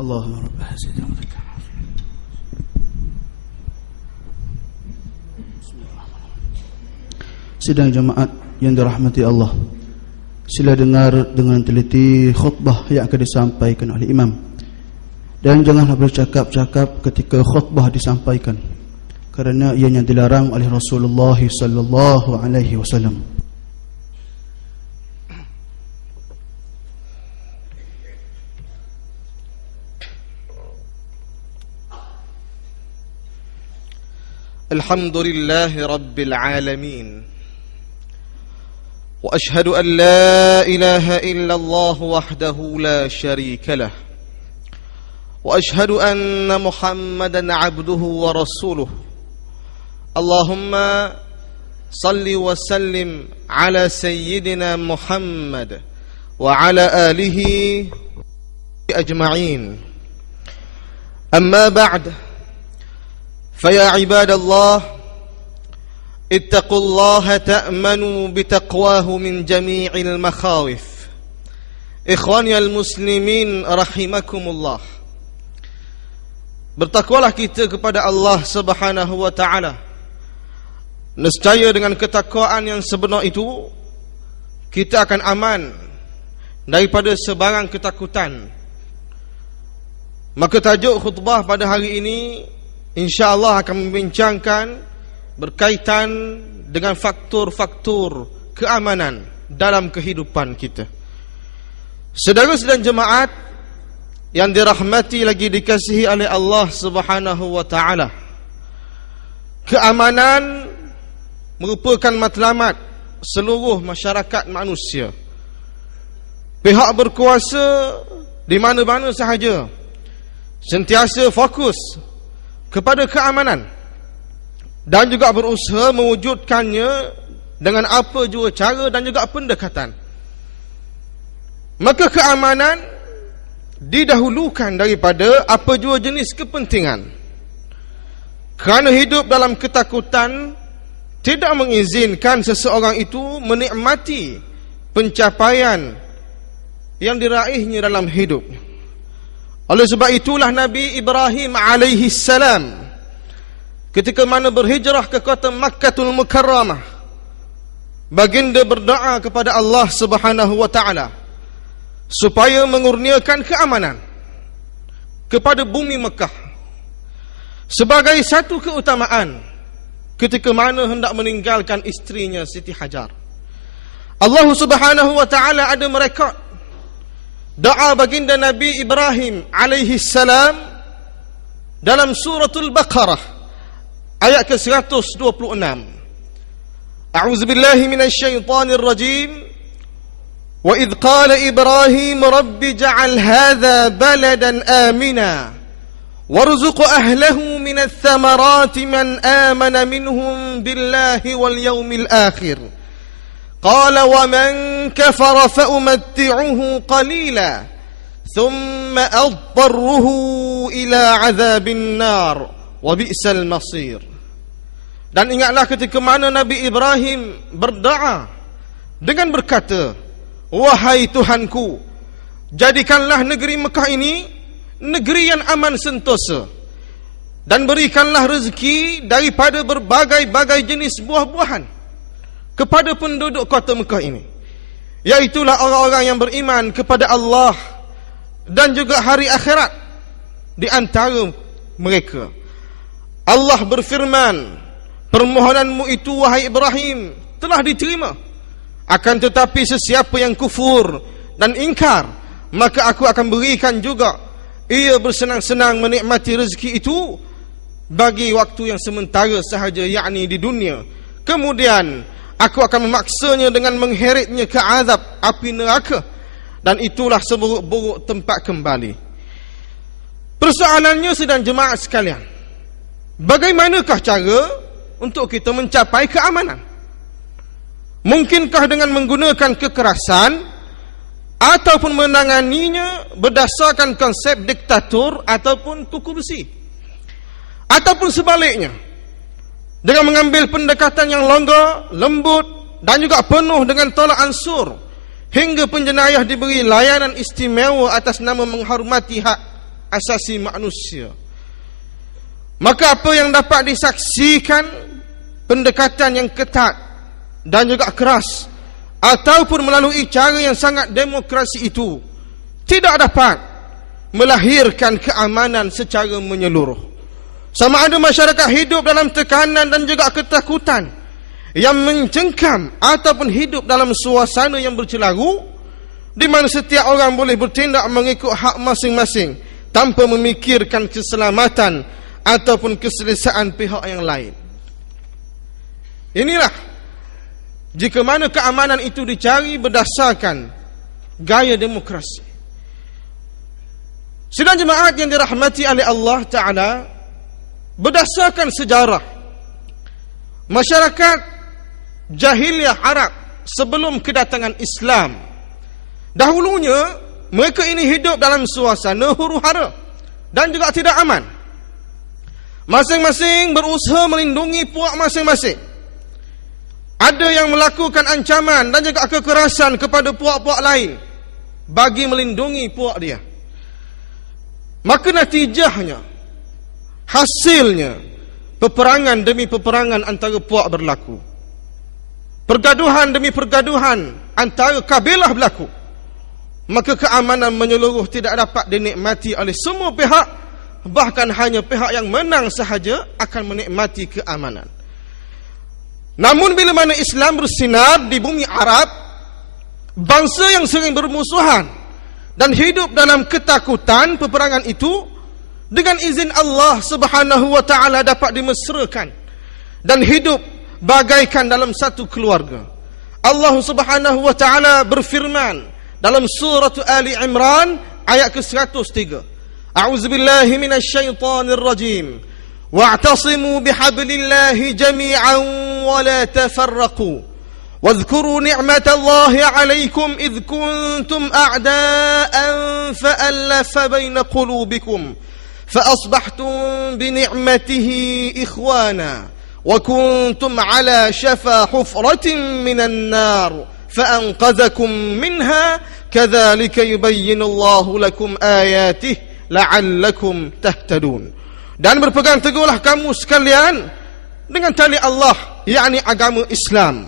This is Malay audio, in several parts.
Allahumma rabb hadhihi Sidang jemaat yang dirahmati Allah, sila dengar dengan teliti khutbah yang akan disampaikan oleh imam, dan janganlah bercakap-cakap ketika khutbah disampaikan, kerana ianya dilarang oleh Rasulullah sallallahu alaihi wasallam. Alhamdulillahi rabbil alamin. وأشهد أن لا إله إلا الله وحده لا شريك له وأشهد أن محمدا عبده ورسوله اللهم صل وسلم على سيدنا محمد وعلى آله أجمعين أما بعد فيا عباد الله اتقوا الله تأمنوا بتقواه من جميع المخاوف. إخواني المسلمين rahimakumullah. Bertakwalah kita kepada Allah Subhanahu wa taala. Nescaya dengan ketakwaan yang sebenar itu kita akan aman daripada sebarang ketakutan. Maka tajuk khutbah pada hari ini insya-Allah akan membincangkan berkaitan dengan faktor-faktor keamanan dalam kehidupan kita. Saudara-saudara jemaat yang dirahmati lagi dikasihi oleh Allah Subhanahu wa taala, keamanan merupakan matlamat seluruh masyarakat manusia. Pihak berkuasa di mana-mana sahaja sentiasa fokus kepada keamanan dan juga berusaha mewujudkannya dengan apa jua cara dan juga pendekatan. Maka keamanan didahulukan daripada apa jua jenis kepentingan. Kerana hidup dalam ketakutan tidak mengizinkan seseorang itu menikmati pencapaian yang diraihnya dalam hidup. Oleh sebab itulah Nabi Ibrahim alaihi salam ketika mana berhijrah ke kota Makkatul Mukarramah, baginda berdoa kepada Allah Subhanahu wa taala supaya mengurniakan keamanan kepada bumi Mekah sebagai satu keutamaan ketika mana hendak meninggalkan istrinya Siti Hajar. Allah Subhanahu wa taala ada merekod doa baginda Nabi Ibrahim alaihi salam dalam suratul Baqarah ayat ke-126. A'udzu billahi minasyaitonir rajim. Wa idh qala Ibrahim rabbi ij'al hadha baladan amina warzuq ahlahu minats thamarati man amana minhum billahi wal yawmil akhir. Qala wa man kafara fa umatti'uhu qalila thumma adtarruhu ila 'adzabin nar wa bi'sal masir. Dan ingatlah ketika mana Nabi Ibrahim berdoa dengan berkata, wahai Tuhanku, jadikanlah negeri Mekah ini negeri yang aman sentosa, dan berikanlah rezeki daripada berbagai-bagai jenis buah-buahan kepada penduduk kota Mekah ini, iaitulah orang-orang yang beriman kepada Allah dan juga hari akhirat di antara mereka. Allah berfirman, permohonanmu itu wahai Ibrahim telah diterima. Akan tetapi sesiapa yang kufur dan ingkar, maka aku akan berikan juga ia bersenang-senang menikmati rezeki itu bagi waktu yang sementara sahaja, yakni di dunia. Kemudian aku akan memaksanya dengan mengheretnya ke azab api neraka, dan itulah seburuk-buruk tempat kembali. Persoalannya sedang jemaah sekalian, bagaimanakah cara untuk kita mencapai keamanan? Mungkinkah dengan menggunakan kekerasan ataupun menanganinya berdasarkan konsep diktator ataupun kuku besi? Ataupun sebaliknya, dengan mengambil pendekatan yang longgar, lembut dan juga penuh dengan tolak ansur, hingga penjenayah diberi layanan istimewa atas nama menghormati hak asasi manusia. Maka apa yang dapat disaksikan pendekatan yang ketat dan juga keras ataupun melalui cara yang sangat demokrasi itu tidak dapat melahirkan keamanan secara menyeluruh. Sama ada masyarakat hidup dalam tekanan dan juga ketakutan yang mencengkam ataupun hidup dalam suasana yang bercelaru di mana setiap orang boleh bertindak mengikut hak masing-masing tanpa memikirkan keselamatan ataupun keselesaan pihak yang lain. Inilah jika mana keamanan itu dicari berdasarkan gaya demokrasi. Sidang jemaat yang dirahmati oleh Allah Ta'ala, berdasarkan sejarah masyarakat jahiliyah Arab sebelum kedatangan Islam, dahulunya mereka ini hidup dalam suasana huru-hara dan juga tidak aman. Masing-masing berusaha melindungi puak masing-masing. Ada yang melakukan ancaman dan juga kekerasan kepada puak-puak lain bagi melindungi puak dia. Maka natijahnya, hasilnya, peperangan demi peperangan antara puak berlaku. Pergaduhan demi pergaduhan antara kabilah berlaku. Maka keamanan menyeluruh tidak dapat dinikmati oleh semua pihak. Bahkan hanya pihak yang menang sahaja akan menikmati keamanan. Namun bila mana Islam bersinar di bumi Arab, bangsa yang sering bermusuhan dan hidup dalam ketakutan peperangan itu dengan izin Allah Subhanahu wa taala dapat dimesrakan dan hidup bagaikan dalam satu keluarga. Allah Subhanahu wa taala berfirman dalam surah Ali Imran ayat ke-103. أعوذ بالله من الشيطان الرجيم واعتصموا بحبل الله جميعا ولا تفرقوا واذكروا نعمة الله عليكم إذ كنتم أعداء فألف بين قلوبكم فأصبحتم بنعمته إخوانا وكنتم على شفا حفرة من النار فأنقذكم منها كذلك يبين الله لكم آياته la'allakum tahtadun. Dan berpegang teguhlah kamu sekalian dengan tali Allah, yakni agama Islam.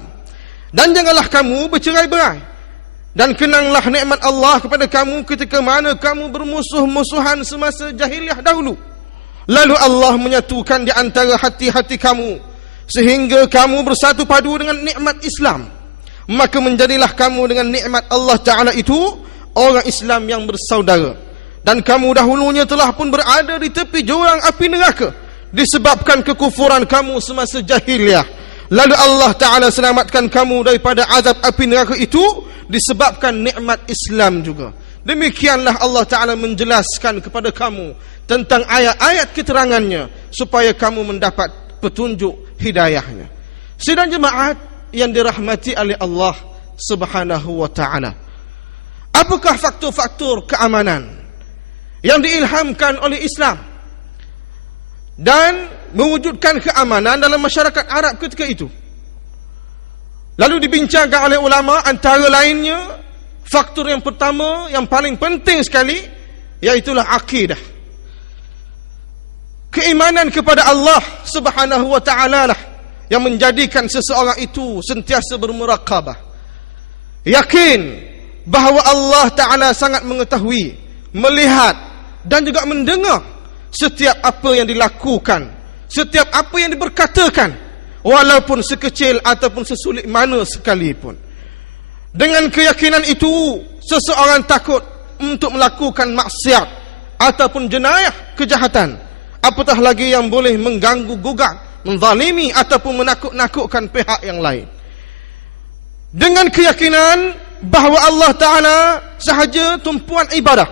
Dan janganlah kamu bercerai-berai. Dan kenanglah nikmat Allah kepada kamu ketika mana kamu bermusuh-musuhan semasa jahiliah dahulu. Lalu Allah menyatukan di antara hati-hati kamu sehingga kamu bersatu padu dengan nikmat Islam. Maka menjadilah kamu dengan nikmat Allah Ta'ala itu orang Islam yang bersaudara. Dan kamu dahulunya telah pun berada di tepi jurang api neraka disebabkan kekufuran kamu semasa jahiliah. Lalu Allah Ta'ala selamatkan kamu daripada azab api neraka itu disebabkan nikmat Islam juga. Demikianlah Allah Ta'ala menjelaskan kepada kamu tentang ayat-ayat keterangannya supaya kamu mendapat petunjuk hidayahnya. Sidang jemaat yang dirahmati oleh Allah Subhanahu wa Ta'ala, apakah faktor-faktor keamanan yang diilhamkan oleh Islam dan mewujudkan keamanan dalam masyarakat Arab ketika itu? Lalu dibincangkan oleh ulama, antara lainnya faktor yang pertama yang paling penting sekali iaitulah akidah. Keimanan kepada Allah Subhanahu wa Ta'ala lah yang menjadikan seseorang itu sentiasa bermuraqabah, yakin bahawa Allah Ta'ala sangat mengetahui, melihat dan juga mendengar setiap apa yang dilakukan, setiap apa yang diberkatakan, walaupun sekecil ataupun sesulit mana sekalipun. Dengan keyakinan itu, seseorang takut untuk melakukan maksiat ataupun jenayah kejahatan, apatah lagi yang boleh mengganggu gugat, menzalimi ataupun menakut-nakutkan pihak yang lain. Dengan keyakinan bahawa Allah Ta'ala sahaja tumpuan ibadah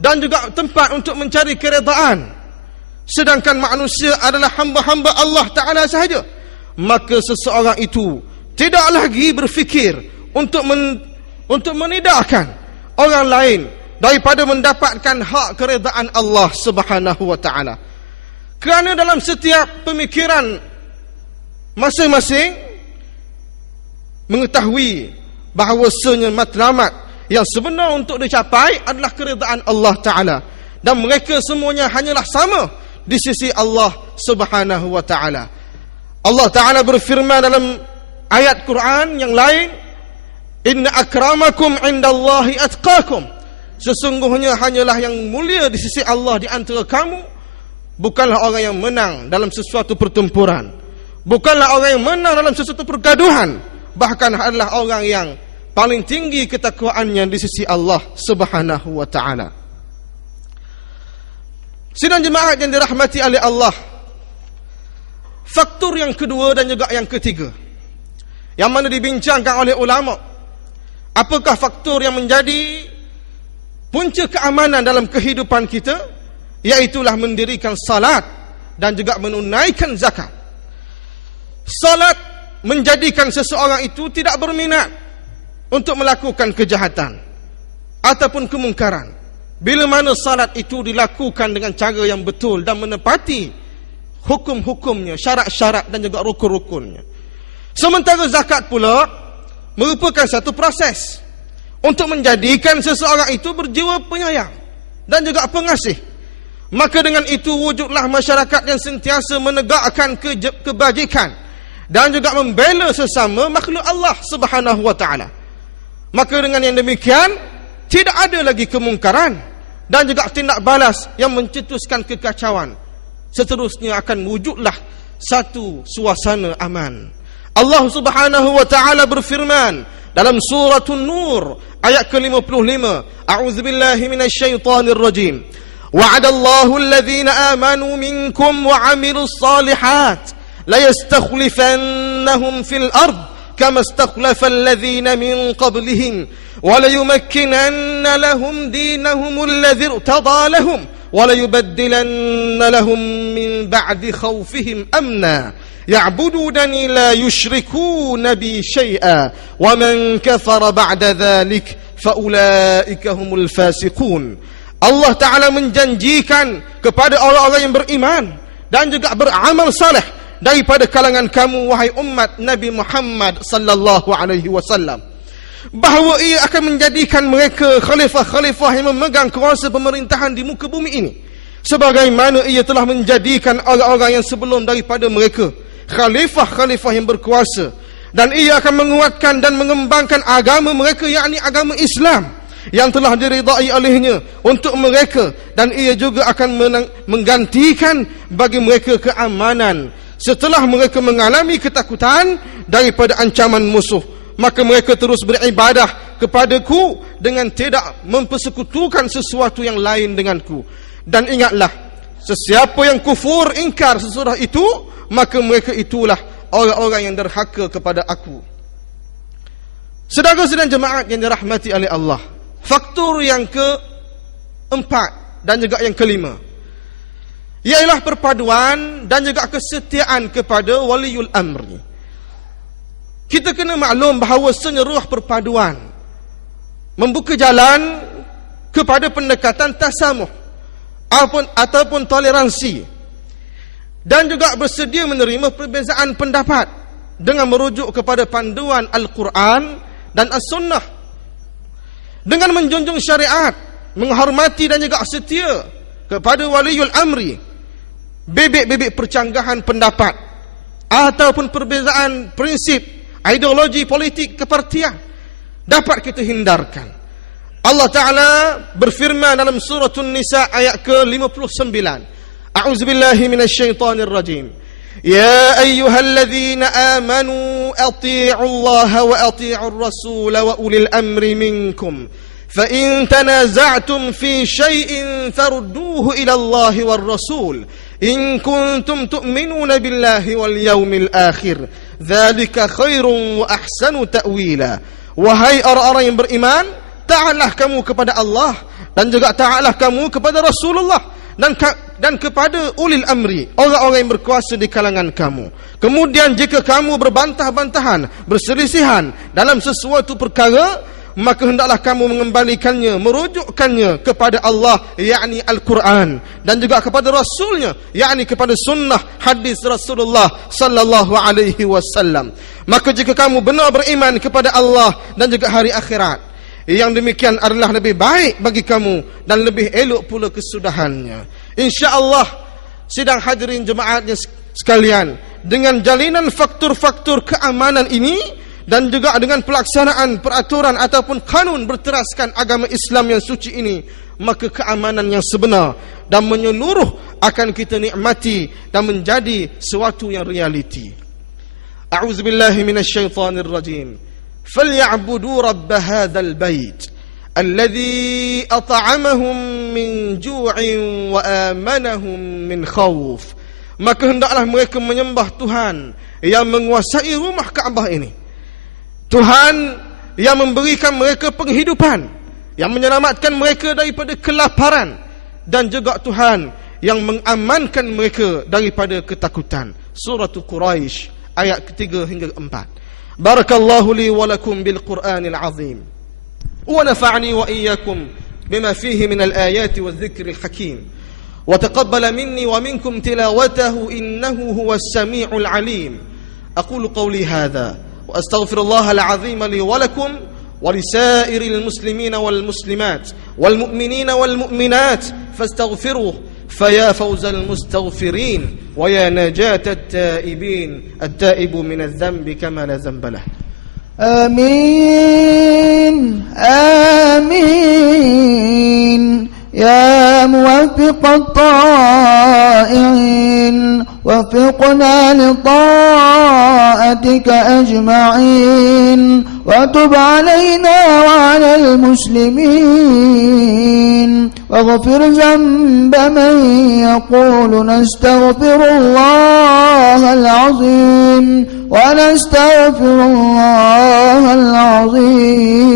dan juga tempat untuk mencari keredaan, sedangkan manusia adalah hamba-hamba Allah Ta'ala sahaja, maka seseorang itu tidak lagi berfikir untuk menidakkan orang lain daripada mendapatkan hak keredaan Allah Subhanahu wa Ta'ala. Kerana dalam setiap pemikiran masing-masing mengetahui bahawasanya matlamat yang sebenar untuk dicapai adalah keridaan Allah Ta'ala, dan mereka semuanya hanyalah sama di sisi Allah Subhanahu wa Ta'ala. Allah Ta'ala berfirman dalam ayat Quran yang lain, inna akramakum indallahi atqakum, sesungguhnya hanyalah yang mulia di sisi Allah di antara kamu bukanlah orang yang menang dalam sesuatu pertempuran, bukanlah orang yang menang dalam sesuatu pergaduhan, bahkan adalah orang yang paling tinggi ketakwaannya di sisi Allah Subhanahu wa Ta'ala. Sidang jemaah yang dirahmati oleh Allah, faktor yang kedua dan juga yang ketiga yang mana dibincangkan oleh ulama, apakah faktor yang menjadi punca keamanan dalam kehidupan kita, iaitulah mendirikan salat dan juga menunaikan zakat. Salat menjadikan seseorang itu tidak berminat untuk melakukan kejahatan ataupun kemungkaran, bila mana salat itu dilakukan dengan cara yang betul dan menepati hukum-hukumnya, syarat-syarat dan juga rukun-rukunnya. Sementara zakat pula merupakan satu proses untuk menjadikan seseorang itu berjiwa penyayang dan juga pengasih. Maka dengan itu wujudlah masyarakat yang sentiasa menegakkan kebajikan dan juga membela sesama makhluk Allah Subhanahu wa Ta'ala. Maka dengan yang demikian tidak ada lagi kemungkaran dan juga tindak balas yang mencetuskan kekacauan. Seterusnya akan wujudlah satu suasana aman. Allah Subhanahu wa Ta'ala berfirman dalam surah An-Nur ayat ke-55, a'udzubillahi minasyaitonir rajim, wa'adallahu alladhina amanu minkum wa 'amilus salihat la yastakhlifannahum fil ard kama istakhlafa alladhina min qablihim wa la yumakkinanna lahum dinahum alladhi irtada lahum wa la yubaddilanna lahum min ba'di khawfihim amna ya'budunani la yushrikuna bi syai'a wa man kafara ba'da dhalik fa ulaika humul fasiqun. Allah Ta'ala menjanjikan kepada orang-orang yang beriman dan juga beramal saleh daripada kalangan kamu, wahai umat Nabi Muhammad sallallahu alaihi wasallam, bahawa ia akan menjadikan mereka khalifah-khalifah yang memegang kuasa pemerintahan di muka bumi ini, sebagaimana ia telah menjadikan orang-orang yang sebelum daripada mereka khalifah-khalifah yang berkuasa, dan ia akan menguatkan dan mengembangkan agama mereka, yakni agama Islam yang telah diridai olehnya untuk mereka, dan ia juga akan menggantikan bagi mereka keamanan setelah mereka mengalami ketakutan daripada ancaman musuh. Maka mereka terus beribadah kepadaku dengan tidak mempersekutukan sesuatu yang lain denganku. Dan ingatlah, sesiapa yang kufur ingkar sesudah itu, maka mereka itulah orang-orang yang derhaka kepada aku. Saudara-saudara jemaat yang dirahmati oleh Allah, faktor yang keempat dan juga yang kelima ialah perpaduan dan juga kesetiaan kepada waliul amri. Kita kena maklum bahawa senyuruh perpaduan membuka jalan kepada pendekatan tasamuh ataupun toleransi, dan juga bersedia menerima perbezaan pendapat dengan merujuk kepada panduan Al-Quran dan As-Sunnah, dengan menjunjung syariat, menghormati dan juga setia kepada waliul amri. Bebek-bebek percanggahan pendapat ataupun perbezaan prinsip, ideologi politik kepartian dapat kita hindarkan. Allah Ta'ala berfirman dalam surah An-Nisa ayat ke-59, a'udzubillahi minasyaitonir rajim, ya ayyuhalladzina amanu ati'u Allah wa ati'ur rasul wa ulil amri minkum fa in tanaza'tum fi syai'in farudduhu ila Allah war rasul in kuntum tu'minuna billahi wal yawmil akhir dzalika khairun wa ahsanu ta'wila. Wahai orang-orang yang beriman, taatlah kamu kepada Allah dan juga taatlah kamu kepada Rasulullah dan kepada ulil amri, orang-orang yang berkuasa di kalangan kamu. Kemudian jika kamu berbantah-bantahan, berselisihan dalam sesuatu perkara, maka hendaklah kamu mengembalikannya, merujukkannya kepada Allah, yakni Al-Quran, dan juga kepada Rasulnya, yakni kepada sunnah hadis Rasulullah sallallahu alaihi wasallam. Maka jika kamu benar beriman kepada Allah dan juga hari akhirat, yang demikian adalah lebih baik bagi kamu dan lebih elok pula kesudahannya. InsyaAllah, sidang hadirin jemaatnya sekalian, dengan jalinan faktor-faktor keamanan ini dan juga dengan pelaksanaan peraturan ataupun kanun berteraskan agama Islam yang suci ini, maka keamanan yang sebenar dan menyeluruh akan kita nikmati dan menjadi suatu yang realiti. A'udzubillahi minasyaitonir rajim. Falyabudu rabb hadzal bait alladzi at'amahum min ju'in wa amanahum min khauf. Maka hendaklah mereka menyembah Tuhan yang menguasai rumah Kaabah ini, Tuhan yang memberikan mereka penghidupan, yang menyelamatkan mereka daripada kelaparan, dan juga Tuhan yang mengamankan mereka daripada ketakutan. Surah Quraisy ayat ketiga hingga 4. Barakallahu li wa lakum bil Qur'anil azim wa nafa'ani wa iyyakum bima fihi min al ayati wal dhikril hakim wa taqabbala minni wa minkum tilawatahu innahu huwas samiul alim. Aqulu qawli hadha وأستغفر الله العظيم لي ولكم ولسائر المسلمين والمسلمات والمؤمنين والمؤمنات فاستغفروه فيا فوز المستغفرين ويا نجاة التائبين التائب من الذنب كما لا ذنب له. آمين آمين يا موفق الطائعين وفقنا لطاعتك أجمعين وتب علينا وعلى المسلمين واغفر ذنب من يقول نستغفر الله العظيم ونستغفر الله العظيم.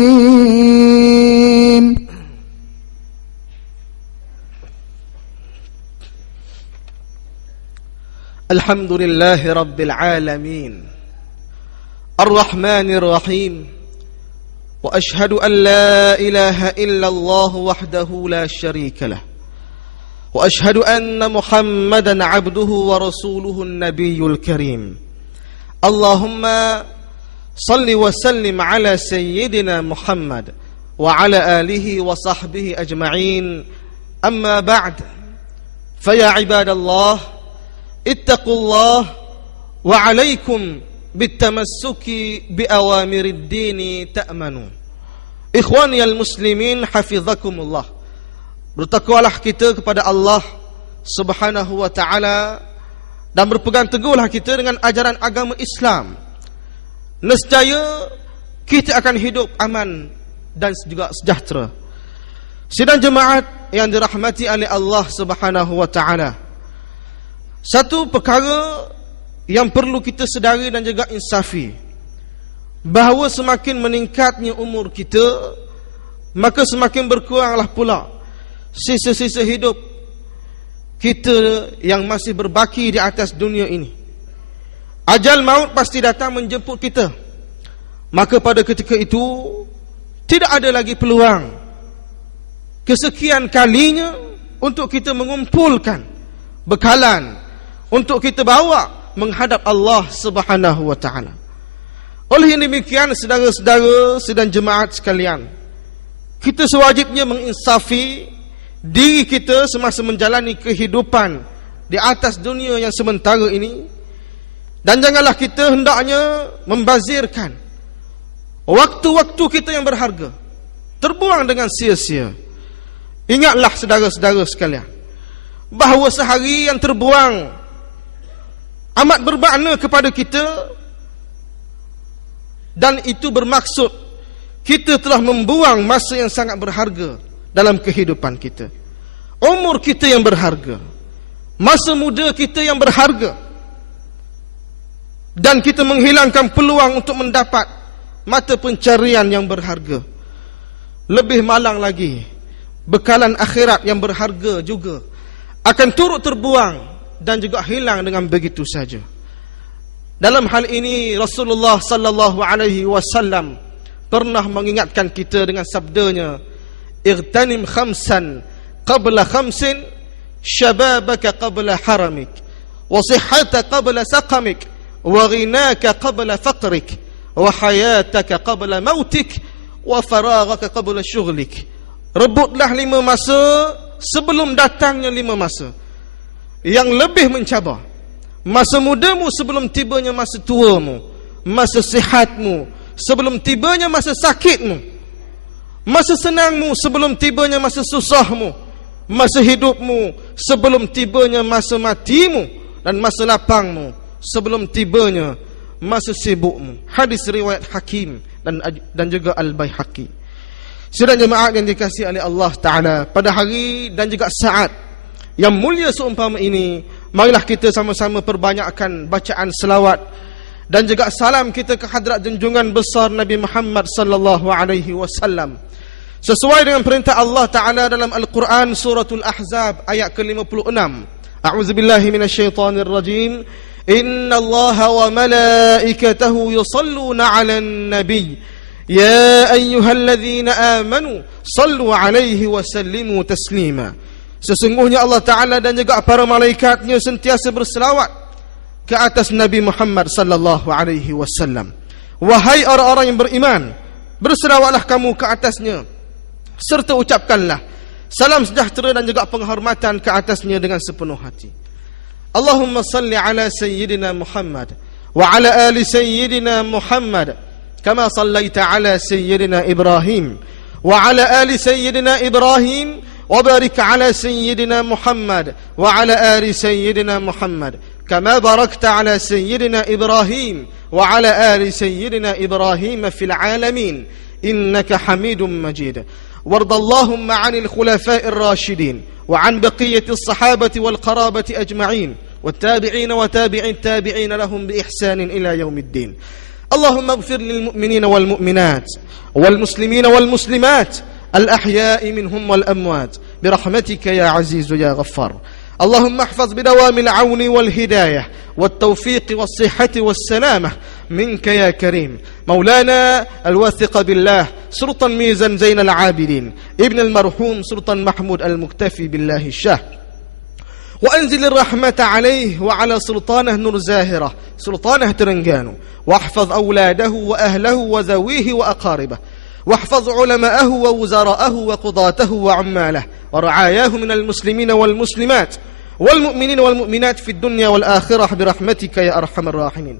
الحمد لله رب العالمين الرحمن الرحيم وأشهد أن لا إله إلا الله وحده لا شريك له وأشهد أن محمدا عبده ورسوله النبي الكريم. اللهم صل وسلم على سيدنا محمد وعلى آله وصحبه أجمعين. أما بعد، فيا عباد الله اتقوا الله وعليكم بالتمسك بأوامر الدين تأمنوا. Ikhwani al-muslimin hafizakumullah. Bertakwalah kita kepada Allah Subhanahu wa ta'ala dan berpegang teguhlah kita dengan ajaran agama Islam. Nescaya kita akan hidup aman dan juga sejahtera. Sidang jemaat yang dirahmati oleh Allah Subhanahu wa ta'ala, satu perkara yang perlu kita sedari dan juga insafi, bahawa semakin meningkatnya umur kita, maka semakin berkuranglah pula sisa-sisa hidup kita yang masih berbaki di atas dunia ini. Ajal maut pasti datang menjemput kita. Maka pada ketika itu tidak ada lagi peluang kesekian kalinya untuk kita mengumpulkan bekalan untuk kita bawa menghadap Allah Subhanahu wa ta'ala. Oleh yang demikian, saudara-saudara sidang jemaat sekalian, kita sewajibnya menginsafi diri kita semasa menjalani kehidupan di atas dunia yang sementara ini, dan janganlah kita hendaknya membazirkan waktu-waktu kita yang berharga terbuang dengan sia-sia. Ingatlah saudara-saudara sekalian, bahawa sehari yang terbuang amat bermakna kepada kita, dan itu bermaksud kita telah membuang masa yang sangat berharga dalam kehidupan kita. Umur kita yang berharga, masa muda kita yang berharga, dan kita menghilangkan peluang untuk mendapat mata pencarian yang berharga. Lebih malang lagi, bekalan akhirat yang berharga juga akan turut terbuang dan juga hilang dengan begitu saja. Dalam hal ini Rasulullah sallallahu alaihi wasallam pernah mengingatkan kita dengan sabdanya, "Igtanim khamsan qabla khamsin, syababaka qabla haramik, wa sihhataka qabla saqamik, wa ghinaka qabla faqrik, wa hayataka qabla mautik, wa faraghaka qabla syughlik." Rebutlah 5 masa sebelum datangnya 5 masa yang lebih mencabar. Masa mudamu sebelum tibanya masa tuamu, masa sihatmu sebelum tibanya masa sakitmu, masa senangmu sebelum tibanya masa susahmu, masa hidupmu sebelum tibanya masa matimu, dan masa lapangmu sebelum tibanya masa sibukmu. Hadis riwayat Hakim dan juga Al-Baihaqi. Sidang jemaah yang dikasihi oleh Allah Ta'ala, pada hari dan juga saat yang mulia seumpama ini, marilah kita sama-sama perbanyakkan bacaan selawat dan juga salam kita ke hadrat junjungan besar Nabi Muhammad sallallahu alaihi wasallam. Sesuai dengan perintah Allah Ta'ala dalam Al-Quran Suratul Ahzab ayat ke-56. A'udzubillahi minasyaitanir rajim. Inna Allaha wa malaikatahu yusalluna 'alan nabiy. Ya ayyuhalladzina amanu sallu 'alaihi wa sallimu taslima. Sesungguhnya Allah Ta'ala dan juga para malaikatnya sentiasa berselawat ke atas Nabi Muhammad sallallahu alaihi wasallam. Wahai orang-orang yang beriman, berselawatlah kamu ke atasnya, serta ucapkanlah salam sejahtera dan juga penghormatan ke atasnya dengan sepenuh hati. Allahumma salli ala sayyidina Muhammad wa ala ali sayyidina Muhammad kama sallaita ala sayyidina Ibrahim wa ala ali sayyidina Ibrahim wa barik ala sayyidina Muhammad wa ala ali sayyidina Muhammad kama barakta ala sayyidina Ibrahim wa ala ali sayyidina Ibrahim fil alamin innaka Hamidum Majid. وارض اللهم عن الخلفاء الراشدين وعن بقية الصحابة والقرابة أجمعين والتابعين وتابع التابعين لهم بإحسان إلى يوم الدين. اللهم اغفر للمؤمنين والمؤمنات والمسلمين والمسلمات الأحياء منهم والأموات برحمتك يا عزيز يا غفار. اللهم احفظ بدوام العون والهداية والتوفيق والصحة والسلامة منك يا كريم مولانا الواثق بالله سلطان ميزان زين العابدين ابن المرحوم سلطان محمود المكتفي بالله الشاه. وأنزل الرحمة عليه وعلى سلطانه نور زاهرة سلطانه ترنجانو. واحفظ أولاده وأهله وذويه وأقاربه. واحفظ علماءه ووزراءه وقضاته وعماله ورعاياه من المسلمين والمسلمات والمؤمنين والمؤمنات في الدنيا والآخرة برحمتك يا أرحم الراحمين.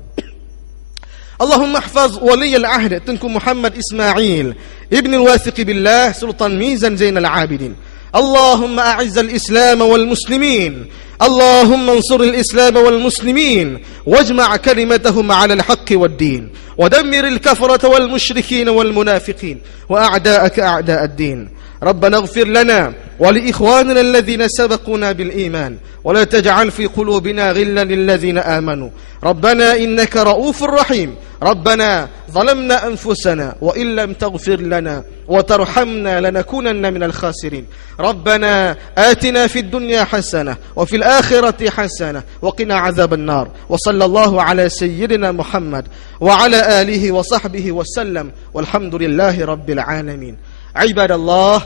اللهم احفظ ولي العهد تنكو محمد إسماعيل ابن الواثق بالله سلطان ميزان زين العابدين. اللهم أعز الإسلام والمسلمين. اللهم انصر الإسلام والمسلمين واجمع كلمتهم على الحق والدين ودمر الكفرة والمشركين والمنافقين وأعداءك أعداء الدين. ربنا اغفر لنا ولإخواننا الذين سبقونا بالإيمان ولا تجعل في قلوبنا غلا للذين آمنوا ربنا إنك رؤوف رحيم. ربنا ظلمنا أنفسنا وإن لم تغفر لنا وترحمنا لنكونن من الخاسرين. ربنا آتنا في الدنيا حسنة وفي الآخرة حسنة وقنا عذاب النار. وصلى الله على سيدنا محمد وعلى آله وصحبه وسلم والحمد لله رب العالمين. عباد الله،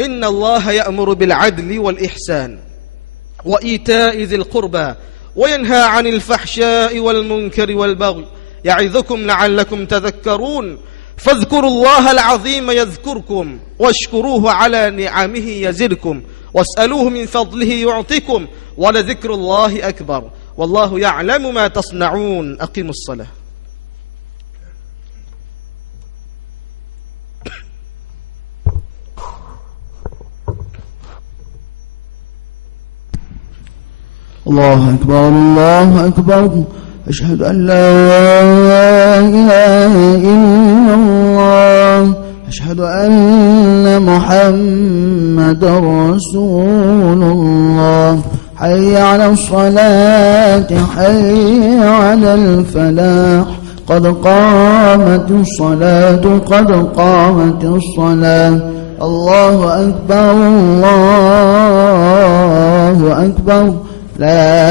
إن الله يأمر بالعدل والإحسان وإيتاء ذي القربى وينهى عن الفحشاء والمنكر والبغي يعظكم لعلكم تذكرون. فاذكروا الله العظيم يذكركم واشكروه على نعمه يزدكم واسألوه من فضله يعطكم ولذكر الله أكبر والله يعلم ما تصنعون. أقيموا الصلاة. الله أكبر الله أكبر. أشهد أن لا إله إلا الله. أشهد أن محمد رسول الله. حي على الصلاة حي على الفلاح. قد قامت الصلاة قد قامت الصلاة. الله أكبر الله أكبر. لا